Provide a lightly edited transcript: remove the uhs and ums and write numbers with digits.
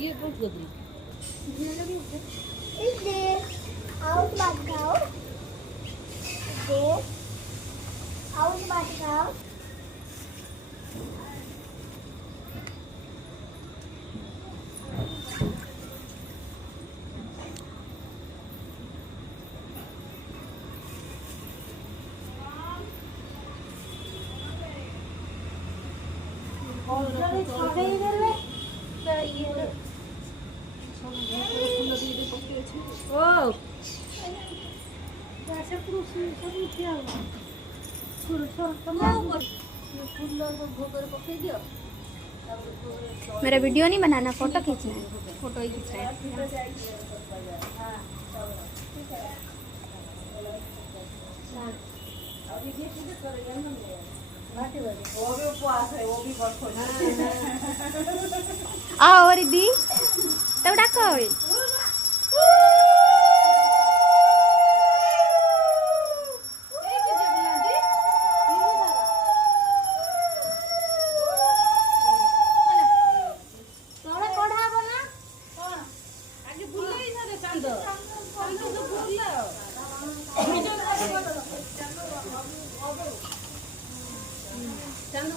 ये बहुत गदरी आउट बात खाओ दे आउट बात खाओ मेरा वीडियो नहीं बनाना, फोटो खींचना है। फोटो ही खींचना है। आओ और दी तब डाको चंद